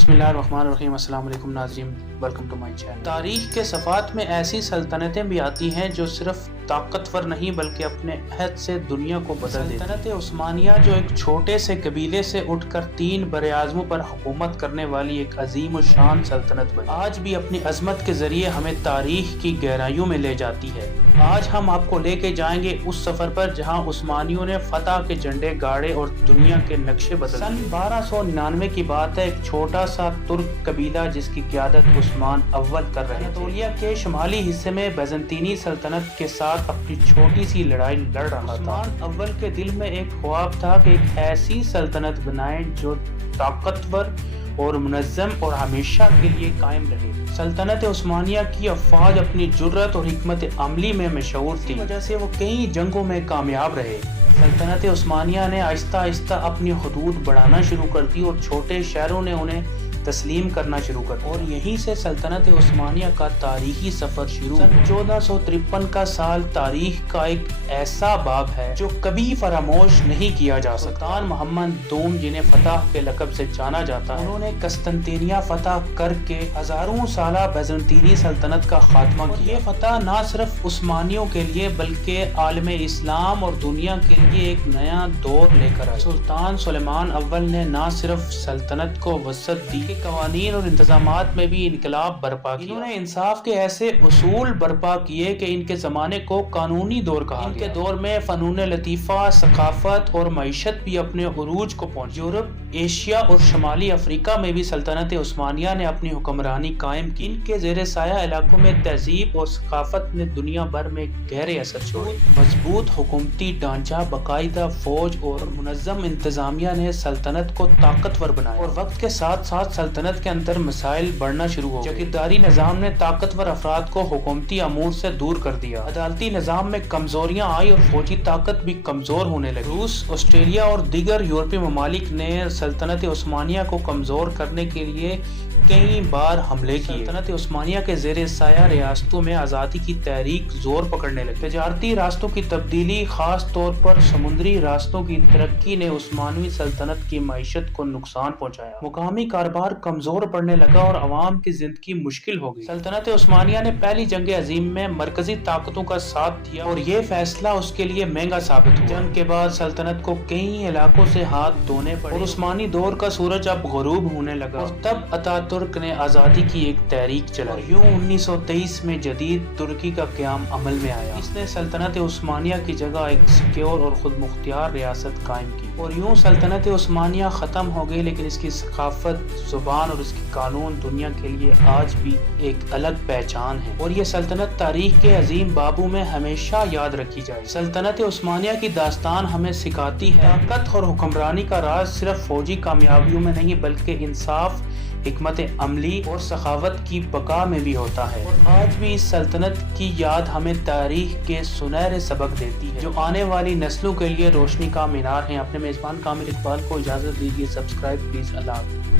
بسم اللہ الرحمن الرحیم۔ السلام علیکم ناظرین، ویلکم ٹو مائی چینل۔ تاریخ کے صفحات میں ایسی سلطنتیں بھی آتی ہیں جو صرف طاقتور نہیں بلکہ اپنے عہد سے دنیا کو بدل دیتی ہیں۔ سلطنت عثمانیہ جو ایک چھوٹے سے قبیلے سے اٹھ کر 3 براعظموں پر حکومت کرنے والی ایک عظیم الشان سلطنت بنی، آج بھی اپنی عظمت کے ذریعے ہمیں تاریخ کی گہرائیوں میں لے جاتی ہے۔ آج ہم آپ کو لے کے جائیں گے اس سفر پر جہاں عثمانیوں نے فتح کے جھنڈے گاڑے اور دنیا کے نقشے بدلے۔ سن 1299 کی بات ہے، ایک چھوٹا سا ترک قبیلہ جس کی قیادت عثمان اول کر رہے تھے، اناطولیہ کے شمالی حصے میں بیزنطینی سلطنت کے ساتھ اپنی چھوٹی سی لڑائی لڑ رہا تھا۔ عثمان اول کے دل میں ایک خواب تھا کہ ایک ایسی سلطنت بنائیں جو طاقتور اور منظم اور ہمیشہ کے لیے قائم رہے۔ سلطنت عثمانیہ کی افواج اپنی جرأت اور حکمت عملی میں مشہور تھی، اس وجہ سے وہ کئی جنگوں میں کامیاب رہے۔ سلطنت عثمانیہ نے آہستہ آہستہ اپنی حدود بڑھانا شروع کر دی اور چھوٹے شہروں نے انہیں تسلیم کرنا شروع کر دیا، اور یہیں سے سلطنت عثمانیہ کا تاریخی سفر شروع ہوا۔ 1453 کا سال تاریخ کا ایک ایسا باب ہے جو کبھی فراموش نہیں کیا جا سکتا۔ سلطان محمد دوم، جنہیں فتح کے لقب سے جانا جاتا ہے، انہوں نے قسطنطنیہ فتح کر کے ہزاروں سالہ بیزنطینی سلطنت کا خاتمہ کیا۔ یہ فتح نہ صرف عثمانیوں کے لیے بلکہ عالم اسلام اور دنیا کے لیے ایک نیا دور لے کر آئی۔ سلطان سلیمان اول نے نہ صرف سلطنت کو وسعت دی، قوانین اور انتظامات میں بھی انقلاب برپا کیا۔ انہوں نے انصاف کے ایسے اصول برپا کیے کہ ان کے زمانے کو قانونی دور کہا گیا۔ ان کے دور میں فنون لطیفہ، ثقافت اور معیشت بھی اپنے عروج کو پہنچی۔ یورپ، ایشیا اور شمالی افریقہ میں بھی سلطنت عثمانیہ نے اپنی حکمرانی قائم کی۔ ان کے زیر سایہ علاقوں میں تہذیب اور ثقافت نے دنیا بھر میں گہرے اثر چھوڑے۔ مضبوط حکومتی ڈھانچہ، باقاعدہ فوج اور منظم انتظامیہ نے سلطنت کو طاقتور بنایا، اور وقت کے ساتھ ساتھ سلطنت کے اندر مسائل بڑھنا شروع ہو گئے۔ جاگیرداری نظام نے طاقتور افراد کو حکومتی امور سے دور کر دیا، عدالتی نظام میں کمزوریاں آئی اور فوجی طاقت بھی کمزور ہونے لگی۔ روس، آسٹریلیا اور دیگر یورپی ممالک نے سلطنت عثمانیہ کو کمزور کرنے کے لیے کئی بار حملے کیے۔ سلطنت عثمانیہ کے زیر سایہ ریاستوں میں آزادی کی تحریک زور پکڑنے لگی۔ تجارتی راستوں کی تبدیلی، خاص طور پر سمندری راستوں کی ترقی نے عثمانوی سلطنت کی معیشت کو نقصان پہنچایا۔ مقامی کاروبار کمزور پڑنے لگا اور عوام کی زندگی مشکل ہو گئی۔ سلطنت عثمانیہ نے پہلی جنگ عظیم میں مرکزی طاقتوں کا ساتھ دیا اور یہ فیصلہ اس کے لیے مہنگا ثابت ہوا۔ جنگ کے بعد سلطنت کو کئی علاقوں سے ہاتھ دھونے پڑے اور عثمانی دور کا سورج اب غروب ہونے لگا، اور تب اتاترک نے آزادی کی ایک تحریک چلائی، اور یوں 1923 میں جدید ترکی کا قیام عمل میں آیا۔ اس نے سلطنت عثمانیہ کی جگہ ایک سیکیور اور خود مختار ریاست قائم کی، اور یوں سلطنت عثمانیہ ختم ہو گئی، لیکن اس کی ثقافت، زبان اور اس کی قانون دنیا کے لیے آج بھی ایک الگ پہچان ہے، اور یہ سلطنت تاریخ کے عظیم بابوں میں ہمیشہ یاد رکھی جائے۔ سلطنت عثمانیہ کی داستان ہمیں سکھاتی ہے طاقت اور حکمرانی کا راز صرف فوجی کامیابیوں میں نہیں بلکہ انصاف، حکمت عملی اور سخاوت کی بقا میں بھی ہوتا ہے، اور آج بھی اس سلطنت کی یاد ہمیں تاریخ کے سنہرے سبق دیتی ہے جو آنے والی نسلوں کے لیے روشنی کا مینار ہیں۔ اپنے میزبان کامل اقبال کو اجازت دیجیے۔ Subscribe please. اللہ حافظ۔